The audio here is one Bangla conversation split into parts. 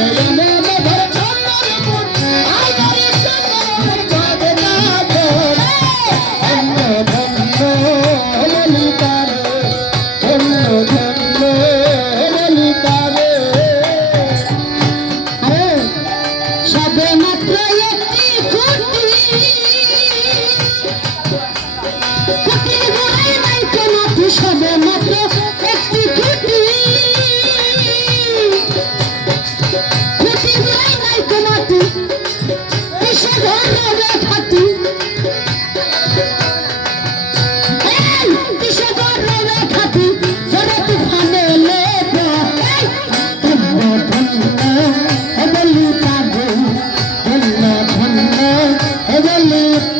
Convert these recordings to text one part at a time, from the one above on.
Thank you. ಮೊದಲು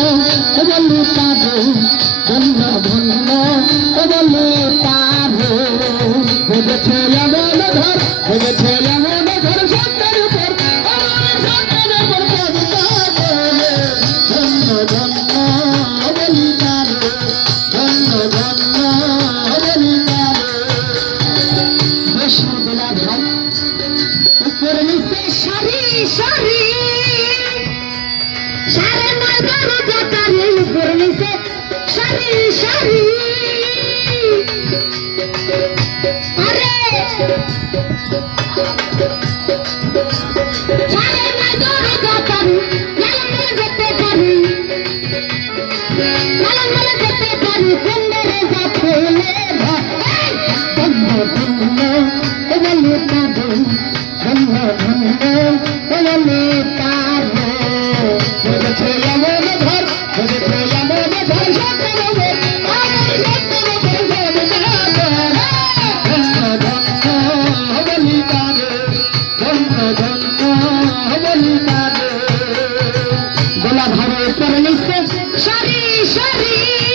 বলে তারো ধন্য ধন্য বলে তারো ভেবেছে এমন ঘর ভেবেছে এমন ঘর সন্তান উপর আমার সন্তান উপর কবিতা বলে ধন্য ধন্য বলি তারো ধন্য ধন্য বলি তারো বৈষ্ণব গোলাধর উপরে নিচে সারি সারি সারি। গেছে সারি সারি। আরে! Thank you.